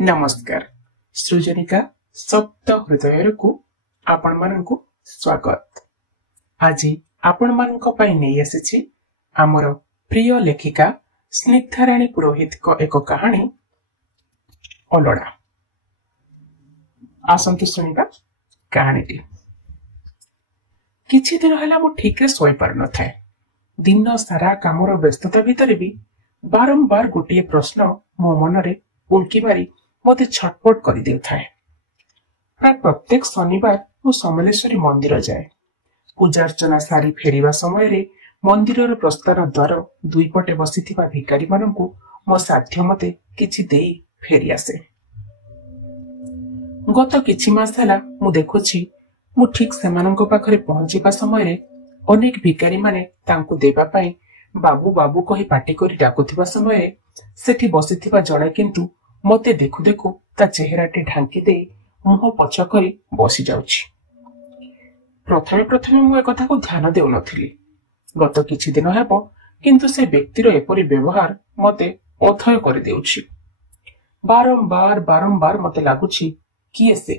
नमस्कार सृजनिका सप्त हृदय को आपण माननकु स्वागत। आज आपण माननक पई नै आसीछि हमर प्रिय लेखिका स्निग्धाराणी पुरोहित को एक कहानी अलड़ा। आसंतु सुनिबा कहानीटी। किछि दिन होला मो ठीक रे सोई पार न थाए। दिन सारा कामर व्यस्तता भितर भी बारंबार गोटे प्रश्न मो मनरे उल्की मारी मते छटपट कर देउ थाए। प्राय प्रत्येक शनिवार मु समलेश्वरी मंदिर जाए। पूजार्चना सारी फेरिबा समय रे मंदिरर प्रस्थान द्वार दुई पटे बसिथिबा भिकारी माननकु मो साध्य मते किछि देई फेरी आसे। गत किछि मास हला मु देखुछि मु ठीक सेमाननक पाखरे पहुंचिबा समय रे अनेक भिकारी माने तांकु देबा पई बाबू बाबू कहि पाटी करी डाकुथिबा समय रे सेठी बसिथिबा जणे किंतु मते देखु देखु ता चेहराटी ढांकी दे मुह पछ करी बसी जाउछि। प्रथमे मु एकथा को ध्यान देउ नथिली। गत किछि दिन हेबो किंतु से व्यक्तिर एपरि व्यवहार मते अथय कर देउछि। बारंबार मते लागुछि किए से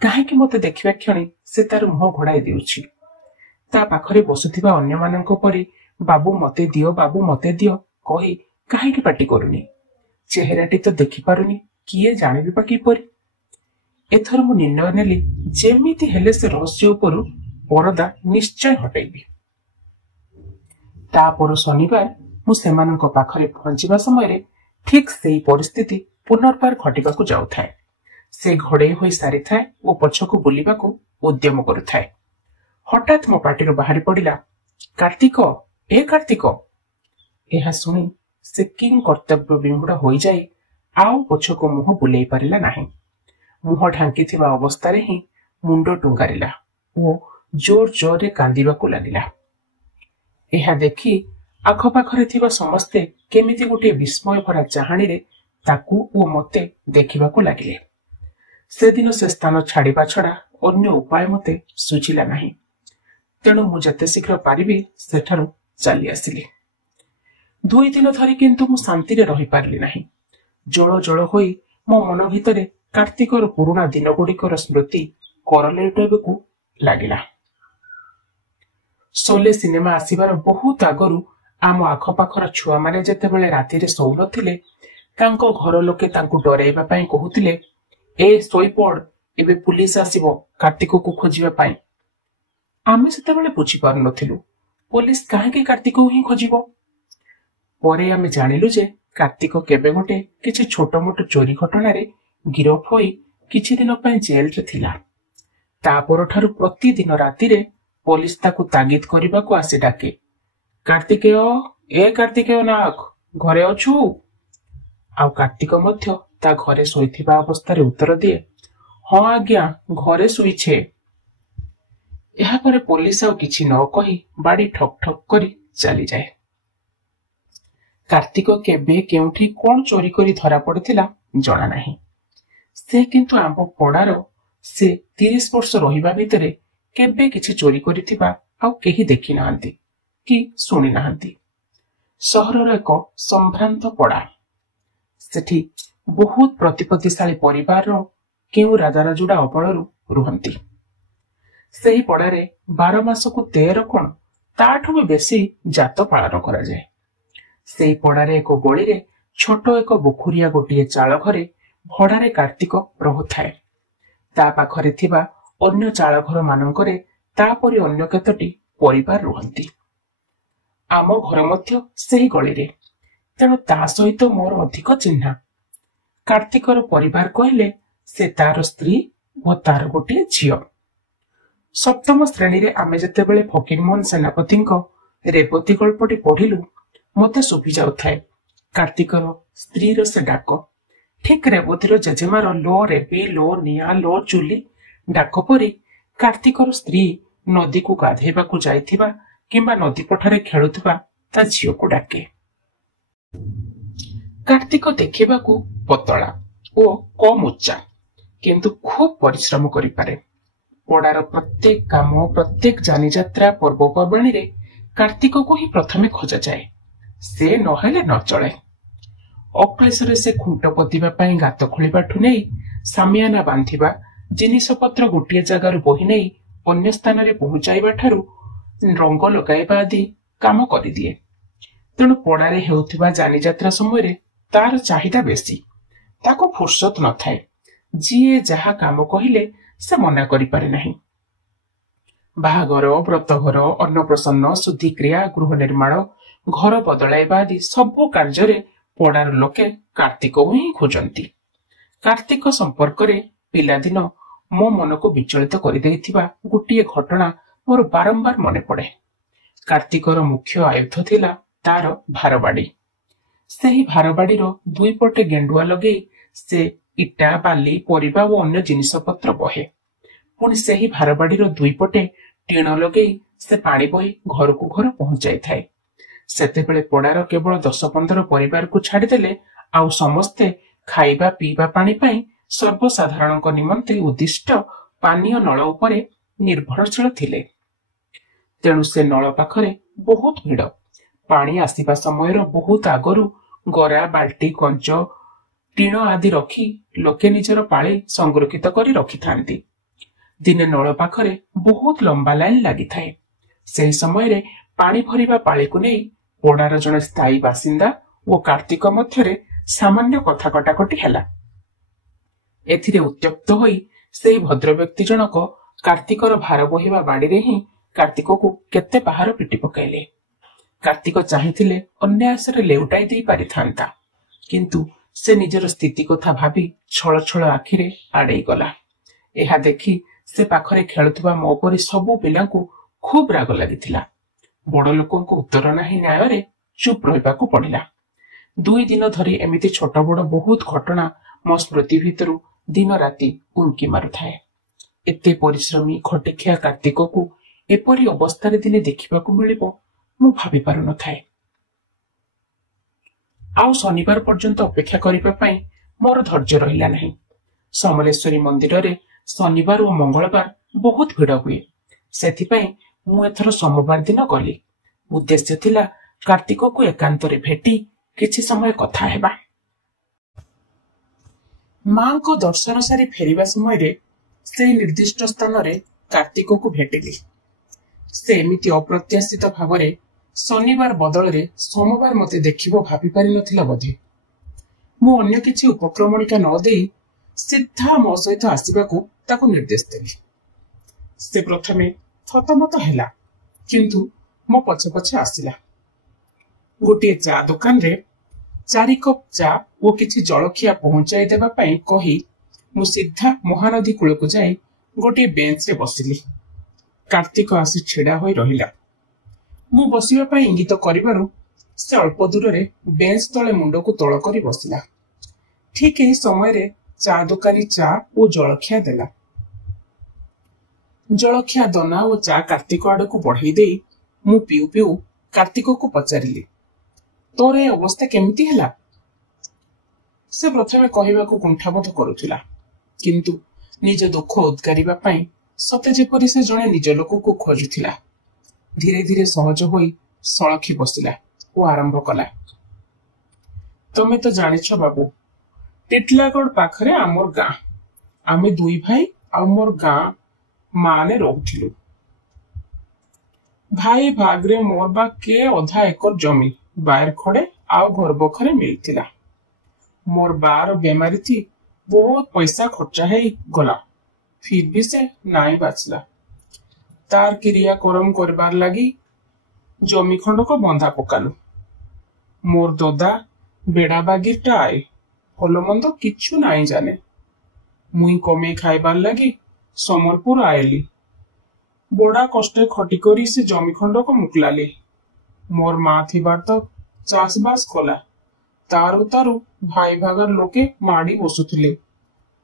काहे कि मते देखिबा क्षणी से तार मुह घोड़ाई देउछि। ता पाखरे बसुथिबा अन्य माननक परि बाबू मते दियो कहि काहे कि पाटी करूनी। चेहराटी तो देखि पारुनी, किए जानिबि बा किपरि। एथर मु निर्णय नेली जेमिति हेले से रहस्य उपरु परदा निश्चय हटाइबी। ता पर शनिवार मु सेमानक पाखरे पहुंचिबा समय रे ठीक सेही परिस्थिति पुनर्बार घटिबाकू जाउथाए। से घोड़े होई सारी थाए ओ पछकू बुलिबाकू उद्यम करुथाए। हठात मो पाटिरो बाहरी पड़िला, कार्तिक ए कार्तिक। एहा सुनी से किंग कर्तव्य विमूढ़ होई जाए आउ पछको मुह बुलेई पारिला नाही। मुह ढांकी थिबा अवस्था रे ही मुंडो टुंगारिला ओ जोर जोर रे कांदिबाकू लागिला। एहा देखि आखपाखरे थिबा समस्ते केमिति गोटे विस्मय भरा चाहाणी रे ताकू ओ मते देखिबाकू लागिले। से दिन से स्थान छाड़िबा छड़ा अन्य उपाय मते सुझिला नाही। तेणु मु जते शीघ्र पारिबी सेठारु चली आसिली। 2 दिन धरी किंतु मु शांति रे रही पारली नाही। जळ जळ होई मो मन भितरे कार्तिकर पुराना दिन गुड़िकर स्मृति करलेटबेकू लागिला। सोले सिनेमा आसीबार बहुत आगरु आम आखपाखर छुआ माने जेतेबेले राति रे सौ नथिले तांको घर लोके तांकु डराइबा पई कहूतिले, ए सोई पड़ एबे पुलिस आसीबो कार्तिक को खोजिबा पई। आमे सेतेबेले बुझी पार नथिलु पुलिस काहे कार्तिक को ही खोजिबो। परे आमे जानिलु जे कार्तिक केबे गोटे किछि छोटो मोटो चोरी घटना रे गिरफ होई किछि दिन पई जेल रे थिला। ता परठारु प्रतिदिन राति रे पुलिस ताकु तागिद करिबाकू आसी डाके, कार्तिकेय ए कार्तिकेय नायक घरे अछु। आउ कार्तिक मध्य ता घरे सोइथिबा अवस्था रे उत्तर दिए, हां आज्ञा घरे सोइछे। एहा परे पुलिस आउ किछि न कहि बाड़ी ठक ठक करी चली जाए। कार्तिक केबे केउठी कोन चोरी करी धरा पड़िथिला जणा नाही। से किंतु आम पड़ार से 30 वर्ष रहिबा भितरे केबे किछि चोरी करिथिबा आउ केही देखि नाहंती कि सुनि नाहंती। सहरर एक संभ्रांत पड़ा। सेठी बहुत प्रतिपत्तिशाली परिवार केउ राजाराजुडा अबळरु रुहंती। सेही पड़ारे 12 मासकु 13 कोन ताठु भी बेसी जात पालन करा जाए। सेही पड़ारे एक गली रे छोटो एक बुखुरिया गोटिए चाल घरे भड़ारे कार्तिक रहुथाए। ता पाखरे थिबा अन्य चाल घर मानंकरे तापरि अन्य केतोटी परिवार रुहंती। आम घर मध्य सेही गली रे, तेणु ता सहित मोर अधिक चिन्हा। कार्तिकर परिवार कहले से तार स्त्री ओ तार गोटिए झियो। सप्तम श्रेणी रे आमे जेतेबेले फकीरमोहन सेनापतिंको रेवती गल्पटी पढ़िलु मते सुभि जाउथाए कार्तिकर स्त्रीर से डाक। ठीक रेवतीर जेजेमार लो रेबी लो निया लो चुली डाक परी कार्तिकर स्त्री नदी को गाधेबाकू जाइथिबा किंबा नदी पठारे खेलुथिबा ता झियो को डाके। कार्तिक देखिबाकू पतला ओ कम उच्चा किंतु खूब परिश्रम करि पारे। पड़ार प्रत्येक काम प्रत्येक जानी यात्रा पर्वपर्वाणी रे कार्तिक को ही प्रथमे खोजा जाए। से नहेले न चले। ଅକ୍ଳେଶରେ ସେ ଖୁଣ୍ଟ ପୋତିବା ପାଇଁ ଗାତ ଖୋଳିବାଠୁ ନେଇ ସାମିଆନା ବାନ୍ଧିବା, ଜିନିଷପତ୍ର ଗୋଟିଏ ଜାଗାରୁ ବୋହି ନେଇ ଅନ୍ୟ ସ୍ଥାନରେ ପହଞ୍ଚାଇବା ଠାରୁ ରଙ୍ଗ ଲଗାଇବା ଆଦି କାମ କରିଦିଏ। ତେଣୁ ପଡ଼ାରେ ହେଉଥିବା ଯାନିଯାତ୍ରା ସମୟରେ ତାର ଚାହିଦା ବେଶୀ। ତାକୁ ଫୁର୍ସତ ନଥାଏ। ଯିଏ ଯାହା କାମ କହିଲେ ସେ ମନା କରିପାରେ ନାହିଁ। ବାହାଘର, ବ୍ରତଘର, ଅନ୍ନପ୍ରସନ୍ନ, ଶୁଦ୍ଧିକ୍ରିୟା, ଗୃହ ନିର୍ମାଣ, ଘର ବଦଳାଇବା ଆଦି ସବୁ କାର୍ଯ୍ୟରେ ପଡ଼ାର ଲୋକେ କାର୍ତ୍ତିକକୁ ହିଁ ଖୋଜନ୍ତି। କାର୍ତ୍ତିକ ସମ୍ପର୍କରେ ପିଲାଦିନ ମୋ ମନକୁ ବିଚଳିତ କରିଦେଇଥିବା ଗୋଟିଏ ଘଟଣା ମୋର ବାରମ୍ବାର ମନେ ପଡ଼େ। କାର୍ତ୍ତିକର ମୁଖ୍ୟ ଆୟୁଧ ଥିଲା ତାର ଭାରବାଡ଼ି। ସେହି ଭାରବାଡ଼ିର ଦୁଇପଟେ ଗେଣ୍ଡୁଆ ଲଗେଇ ସେ ଇଟା, ବାଲି, ପରିବା ଓ ଅନ୍ୟ ଜିନିଷପତ୍ର ବହେ। ପୁଣି ସେହି ଭାରବାଡ଼ିର ଦୁଇପଟେ ଟିଣ ଲଗେଇ ସେ ପାଣି ବହି ଘରକୁ ଘର ପହଞ୍ଚାଇଥାଏ। ସେତେବେଳେ ପଡ଼ାର କେବଳ 10-15 ପରିବାରକୁ ଛାଡ଼ିଦେଲେ ଆଉ ସମସ୍ତେ ଖାଇବା ପିଇବା ପାଣି ପାଇଁ ସର୍ବସାଧାରଣଙ୍କ ନିମନ୍ତେ ଉଦ୍ଦିଷ୍ଟ ପାନୀୟ ନଳ ଉପରେ ନିର୍ଭରଶୀଳ ଥିଲେ। ତେଣୁ ସେ ନଳ ପାଖରେ ବହୁତ ଭିଡ଼। ପାଣି ଆସିବା ସମୟର ବହୁତ ଆଗରୁ ଗରା, ବାଲ୍ଟି, କଞ୍ଚ, ଟିଣ ଆଦି ରଖି ଲୋକେ ନିଜର ପାଳି ସଂରକ୍ଷିତ କରି ରଖିଥାନ୍ତି। ଦିନେ ନଳ ପାଖରେ ବହୁତ ଲମ୍ବା ଲାଇନ ଲାଗିଥାଏ। ସେହି ସମୟରେ ପାଣି ଭରିବା ପାଳିକୁ ନେଇ ପଡ଼ାର ଜଣେ ସ୍ଥାୟୀ ବାସିନ୍ଦା ଓ କାର୍ତ୍ତିକ ମଧ୍ୟରେ ସାମାନ୍ୟ କଥା କଟାକଟି ହେଲା। ଏଥିରେ ଉତ୍ତ୍ୟକ୍ତ ହୋଇ ସେହି ଭଦ୍ରବ୍ୟକ୍ତି ଜଣକ କାର୍ତ୍ତିକର ଭାର ବୋହିବା ବାଡ଼ିରେ ହିଁ କାର୍ତ୍ତିକକୁ କେତେ ପାହାର ପିଟି ପକାଇଲେ। କାର୍ତ୍ତିକ ଚାହିଁଥିଲେ ଅନ୍ୟାୟସରେ ଲେଉଟାଇ ଦେଇ ପାରିଥାନ୍ତା, କିନ୍ତୁ ସେ ନିଜର ସ୍ଥିତି କଥା ଭାବି ଛଳ ଛଳ ଆଖିରେ ଆଡ଼େଇ ଗଲା। ଏହା ଦେଖି ସେ ପାଖରେ ଖେଳୁଥିବା ମୋ ପରି ସବୁ ପିଲାଙ୍କୁ ଖୁବ୍ ରାଗ ଲାଗିଥିଲା। ବଡ଼ ଲୋକଙ୍କୁ ଉତ୍ତର ନାହିଁ ନ୍ୟାୟରେ ଚୁପ୍ ରହିବାକୁ ପଡ଼ିଲା। 2 ଦିନ ଧରି ଏମିତି ଛୋଟ ବଡ଼ ବହୁତ ଘଟଣା ମୋ ସ୍ମୃତି ଭିତରୁ ଦିନ ରାତି ଉଙ୍କି ମାରୁଥାଏ। ଏତେ ପରିଶ୍ରମୀ ଖଟିଖିଆ କାର୍ତ୍ତିକକୁ ଏପରି ଅବସ୍ଥାରେ ଦିନେ ଦେଖିବାକୁ ମିଳିବ ମୁଁ ଭାବି ପାରୁନଥାଏ। ଆଉ ଶନିବାର ପର୍ଯ୍ୟନ୍ତ ଅପେକ୍ଷା କରିବା ପାଇଁ ମୋର ଧୈର୍ଯ୍ୟ ରହିଲା ନାହିଁ। ସମଲେଶ୍ୱରୀ ମନ୍ଦିରରେ ଶନିବାର ଓ ମଙ୍ଗଳବାର ବହୁତ ଭିଡ଼ ହୁଏ। ସେଥିପାଇଁ ମୁଁ ଏଥର ସୋମବାର ଦିନ ଗଲି। ଉଦ୍ଦେଶ୍ୟ ଥିଲା କାର୍ତ୍ତିକକୁ ଏକାନ୍ତରେ ଭେଟି କିଛି ସମୟ କଥା ହେବା। ମାଙ୍କ ଦର୍ଶନ ସାରି ଫେରିବା ସମୟରେ ସେହି ନିର୍ଦ୍ଦିଷ୍ଟ ସ୍ଥାନରେ କାର୍ତ୍ତିକକୁ ଭେଟିଲି। ସେ ଏମିତି ଅପ୍ରତ୍ୟାଶିତ ଭାବରେ ଶନିବାର ବଦଳରେ ସୋମବାର ମୋତେ ଦେଖିବ ଭାବି ପାରିନଥିଲା ବୋଧେ। ମୁଁ ଅନ୍ୟ କିଛି ଉପକ୍ରମଣିକା ନ ଦେଇ ସିଧା ମୋ ସହିତ ଆସିବାକୁ ତାକୁ ନିର୍ଦ୍ଦେଶ ଦେଲି। ସେ ପ୍ରଥମେ ଥତମତ ହେଲା, କିନ୍ତୁ ମୋ ପଛେ ପଛେ ଆସିଲା। ଗୋଟିଏ ଚା ଦୋକାନରେ 4 କପ୍ ଚା ଓ କିଛି ଜଳଖିଆ ପହଞ୍ଚାଇ ଦେବା ପାଇଁ କହି ମୁଁ ସିଧା ମହାନଦୀ କୂଳକୁ ଯାଇ ଗୋଟିଏ ବେଞ୍ଚରେ ବସିଲି। କାର୍ତ୍ତିକ ଆସି ଛିଡ଼ା ହୋଇ ରହିଲା। ମୁଁ ବସିବା ପାଇଁ ଇଙ୍ଗିତ କରିବାରୁ ସେ ଅଳ୍ପ ଦୂରରେ ବେଞ୍ଚ ତଳେ ମୁଣ୍ଡକୁ ତଳ କରି ବସିଲା। ଠିକ୍ ଏହି ସମୟରେ ଚା ଦୋକାନୀ ଚା ଓ ଜଳଖିଆ ଦେଲା। ଜଳଖିଆ ଦନା ଓ ଚା କାର୍ତ୍ତିକ ଆଡ଼କୁ ବଢ଼େଇ ଦେଇ ମୁଁ ପିଉ ପିଉ କାର୍ତ୍ତିକକୁ ପଚାରିଲି, ତୋର ଏ ଅବସ୍ଥା କେମିତି ହେଲା? ସେ ପ୍ରଥମେ କହିବାକୁ କୁଣ୍ଠାବୋଧ କରୁଥିଲା, କିନ୍ତୁ ନିଜ ଦୁଃଖ ଉଦ୍ଗାରିବା ପାଇଁ ସତେ ଯେପରି ସେ ଜଣେ ନିଜ ଲୋକକୁ ଖୋଜୁଥିଲା। ଧୀରେ ଧୀରେ ସହଜ ହୋଇ ସଳଖି ବସିଲା ଓ ଆରମ୍ଭ କଲା, ତମେ ତ ଜାଣିଛ ବାବୁ, ଟିଟଲାଗଡ଼ ପାଖରେ ଆମର ଗାଁ। ଆମେ 2 ଭାଇ ଆଉ ମୋର ଗାଁ ମାନେ ରହୁଥିଲୁ। ଭାଇ ଭାଗରେ ମୋର ବା କେ ଅଧା ଏକର ଜମି ବାଏର ଖଡେ ଆଉ ଘର ବଖରେ ମିଳିଥିଲା। ମୋର ବାର ବେମାରୀ ଥି ବହୁତ ପଇସା ଖର୍ଚ୍ଚା ହେଇ ଗଲା, ଫିର୍ ବି ସେ ନାଇଁ ବାଚିଲା। ତାର କ୍ରିୟା କରମ କରିବାର ଲାଗି ଜମି ଖଣ୍ଡକ ବନ୍ଧା ପକାଲୁ। ମୋର ଦଦା ବେଡା ବାଗିରଟା ଆଏ, ଭଲ ମନ୍ଦ କିଛୁ ନାଇଁ ଜାନେ। ମୁଇଁ କମେଇ ଖାଇବାର ଲାଗି ସମ୍ବଲପୁର ଆଏଲି। ବଡ଼ା କଷ୍ଟେ ଖଟି କରି ସେ ଜମି ଖଣ୍ଡକ ମୁକଲାଲି। ମୋର ମା ଥିବାର ତ ଚାଷବାସ କଲା। ତାରୁ ତାରୁ ଭାଇ ଭାଗର ଲୋକେ ମାଡ଼ି ବସୁଥିଲେ।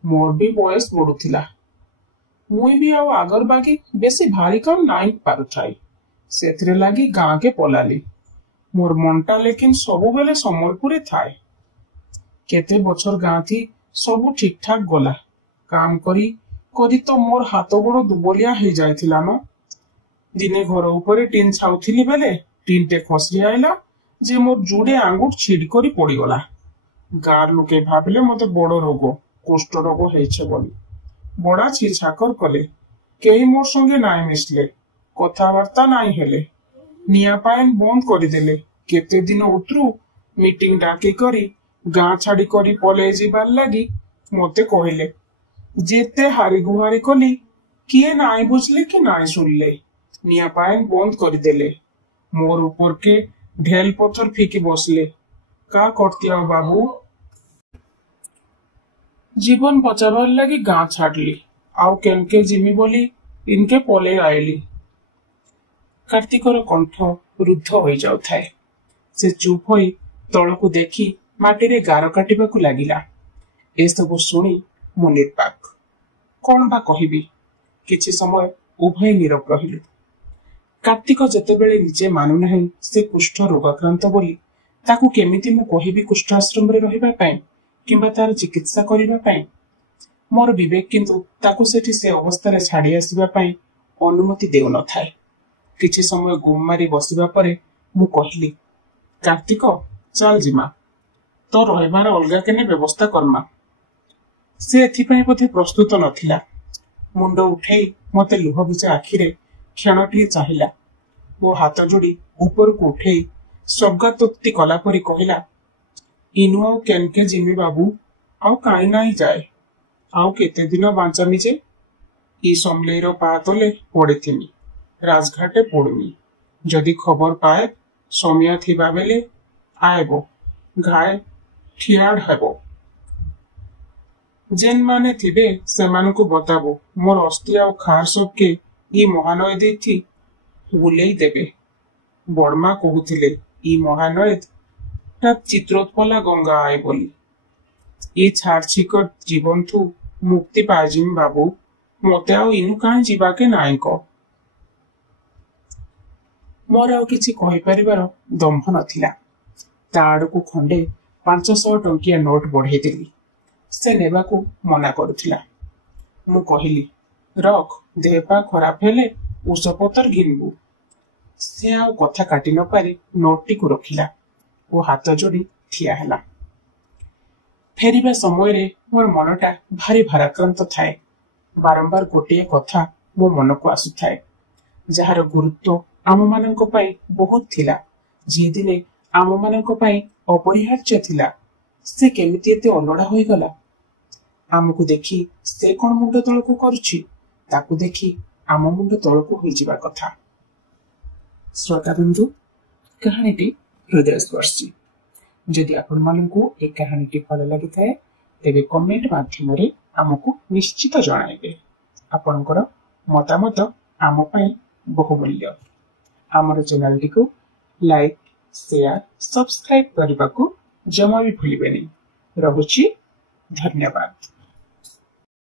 ମୋର ବି ବୟସ ବଢୁଥିଲା। ମୁଇଁ ବି ଆଉ ଆଗର ବାଗି ବେଶୀ ଭାରି କାମ ନାଇଁ ପାରୁଥାଇ। ସେଥିରେ ଲାଗି ଗାଁକେ ପଲାଲି। ମୋର ମନଟା ଲେକିନ ସବୁବେଳେ ସମ୍ବଲପୁରରେ ଥାଏ। କେତେ ବছର ଗାଁ ଥି ସବୁ ଠିକ ଠାକ ଗଲା। କାମ କରି କରି ତ ମୋର ହାତ ଗୋଡ଼ ଦୁର୍ବଳିଆ ହେଇଯାଇଥିଲା ନ। ଦିନେ ଘର ଉପରେ ଟିନ ଛାଉଥିଲି ବେଲେ ଟିନଟେ ଖସି ଆଇଲା ଯେ ମୋର ଜୁଡେ ଆଙ୍ଗୁଠ ଛିଡି କରି ପଡିଗଲା। ଗାଁର ଲୋକେ ଭାବିଲେ ମତେ ବଡ ରୋଗ କୁଷ୍ଠ ରୋଗ ହେଇছে ବୋଲି। ବଡା ଛିଛାକର କଲେ। କେହି ମୋର ସଙ୍ଗେ ନାଇଁ ମିଶିଲେ, କଥାବାର୍ତ୍ତା ନାଇଁ ହେଲେ। ନିଆଁ ପାଏନ ବନ୍ଦ କରିଦେଲେ। କେତେ ଦିନ ଉତରୁ ମିଟିଂ ଡାକି କରି ଗାଁ ଛାଡି କରି ପଲେଇ ଯିବାର ଲାଗି ମତେ କହିଲେ। ଯେତେ ହାରି ଗୁହାରି କଲି, କିଏ ନାଇଁ ବୁଝିଲେ କି ନାଇଁ ଶୁଣିଲେ। ନିଆଁ ପାଏନ ବନ୍ଦ କରିଦେଲେ। মোর উপরকে ঢেল পথর ফিকি বসলে। কা করতি ଆଉ ବାବୁ? ଜୀବନ ବଚାବାର ଲାଗି ଗାଁ ଛାଡିଲି, ଆଉ କେନକେ ଯିମି ବୋଲି ଇନକେ ପଲେଇ ଆଇଲି। କାର୍ତ୍ତିକର କଣ୍ଠ ରୁଦ୍ଧ ହୋଇଯାଉଥାଏ। ସେ ଚୁପ୍ ହୋଇ ତଳକୁ ଦେଖି ମାଟିରେ ଗାର କାଟିବାକୁ ଲାଗିଲା। ଏସବୁ ଶୁଣି ମୁଁ ନିର୍ବାକ। କଣ ବା କହିବି? କିଛି ସମୟ ଉଭୟ ନୀରବ ରହିଲୁ। କାର୍ତ୍ତିକ ଯେତେବେଳେ ନିଜେ ମାନୁନାହିଁ ସେ କୁଷ୍ଠ ରୋଗାକ୍ରାନ୍ତ ବୋଲି, ତାକୁ କେମିତି ମୁଁ କହିବି କୁଷ୍ଠ ଆଶ୍ରମରେ ରହିବା ପାଇଁ କିମ୍ବା ତାର ଚିକିତ୍ସା କରିବା ପାଇଁ? ମୋର ବିବେକ କିନ୍ତୁ ତାକୁ ସେଠି ସେ ଅବସ୍ଥାରେ ଛାଡି ଆସିବା ପାଇଁ ଅନୁମତି ଦେଉନଥାଏ। କିଛି ସମୟ ଗୁମ୍ ମାରି ବସିବା ପରେ ମୁଁ କହିଲି, କାର୍ତ୍ତିକ, ଚାଲ ଯିମା। ତ ରହିବାର ଅଲଗା କେନେ ବ୍ୟବସ୍ଥା କର୍ମା। ସେ ଏଥିପାଇଁ ବୋଧେ ପ୍ରସ୍ତୁତ ନଥିଲା। ମୁଣ୍ଡ ଉଠେଇ ମତେ ଲୁହ ଭିଜା ଆଖିରେ କ୍ଷଣଟିଏ ଚାହିଁଲା ଓ ହାତ ଯୋଡି ଉପରକୁ ଉଠେଇ ସ୍ୱର୍ଗାତୋକ୍ତି କଲା ପରି କହିଲା, ଇନୁ ଆଉ କେନକେ ଜିମି ବାବୁ, ଆଉ କାହିଁ ନାହିଁ ଯାଏ। ଆଉ କେତେ ଦିନ ବାଞ୍ଚାମି ଯେ? ଇ ସମଲେଇର ପା ତଲେ ପଡିଥିମି, ରାଜଘାଟେ ପଡୁମି। ଯଦି ଖବର ପାଏ ସମିଆ ଥିବା ବେଲେ ଆଏବ, ଘାଏ ଠିଆଡ ହେବ। ଯେନ୍ ମାନେ ଥିବେ ସେମାନଙ୍କୁ ବତାବ ମୋର ଅସ୍ଥି ଆଉ ଖାର ସବକେ ଇ ମହାନଦୀ ଥି ବୁଲେଇ ଦେବେ। ବଡମା କହୁଥିଲେ ଇ ମହାନଦ ଟା ଚିତ୍ରୋତ୍ପଲା ଗଙ୍ଗା ଆଏ ବୋଲି। ଇ ଛାଡଛିକର ଜୀବନଠୁ ମୁକ୍ତି ପାଇଯିମି ବାବୁ, ମତେ ଆଉ ଇନୁ କାହିଁ ଯିବାକେ ନାଇଁ କ। ମୋର ଆଉ କିଛି କହିପାରିବାର ଦମ୍ଭ ନଥିଲା। ତା ଆଡକୁ ଖଣ୍ଡେ 500 ଟଙ୍କିଆ ନୋଟ ବଢେଇଦେଲି। ସେ ନେବାକୁ ମନା କରୁଥିଲା। ମୁଁ କହିଲି, ରଖ, ଦେହପା ଖରାପ ହେଲେ ଔଷଧପତ୍ର ଘିନବୁ। ସେ ଆଉ କଥା କାଟି ନ ପାରି ନୋଟଟିକୁ ରଖିଲା ଓ ହାତ ଯୋଡି ଠିଆ ହେଲା। ଫେରିବା ସମୟରେ ମୋର ମନଟା ଭାରି ଭାରାକ୍ରାନ୍ତ ଥାଏ। ବାରମ୍ବାର ଗୋଟିଏ କଥା ମୋ ମନକୁ ଆସୁଥାଏ, ଯାହାର ଗୁରୁତ୍ୱ ଆମମାନଙ୍କ ପାଇଁ ବହୁତ ଥିଲା, ଯିଏ ଦିନେ ଆମମାନଙ୍କ ପାଇଁ ଅପରିହାର୍ଯ୍ୟ ଥିଲା, ସେ କେମିତି ଏତେ ଅଲୋଡା ହୋଇଗଲା। ଆମକୁ ଦେଖି ସେ କଣ ମୁଣ୍ଡ ତଳକୁ କରୁଛି, ତାକୁ ଦେଖି ଆମ ମୁଣ୍ଡ ତଳକୁ ହୋଇଯିବା କଥା। ଶ୍ରୋତାବନ୍ଧୁ, କାହାଣୀଟି ହୃଦୟସ୍ପର୍ଶୀ। ଯଦି ଆପଣମାନଙ୍କୁ ଏ କାହାଣୀଟି ଭଲ ଲାଗିଥାଏ ତେବେ କମେଣ୍ଟ ମାଧ୍ୟମରେ ଆମକୁ ନିଶ୍ଚିତ ଜଣାଇବେ। ଆପଣଙ୍କର ମତାମତ ଆମ ପାଇଁ ବହୁମୂଲ୍ୟ। ଆମର ଚ୍ୟାନେଲଟିକୁ ଲାଇକ୍, ସେୟାର, ସବସ୍କ୍ରାଇବ କରିବାକୁ ଜମା ବି ଭୁଲିବେନି। ରହୁଛି, ଧନ୍ୟବାଦ।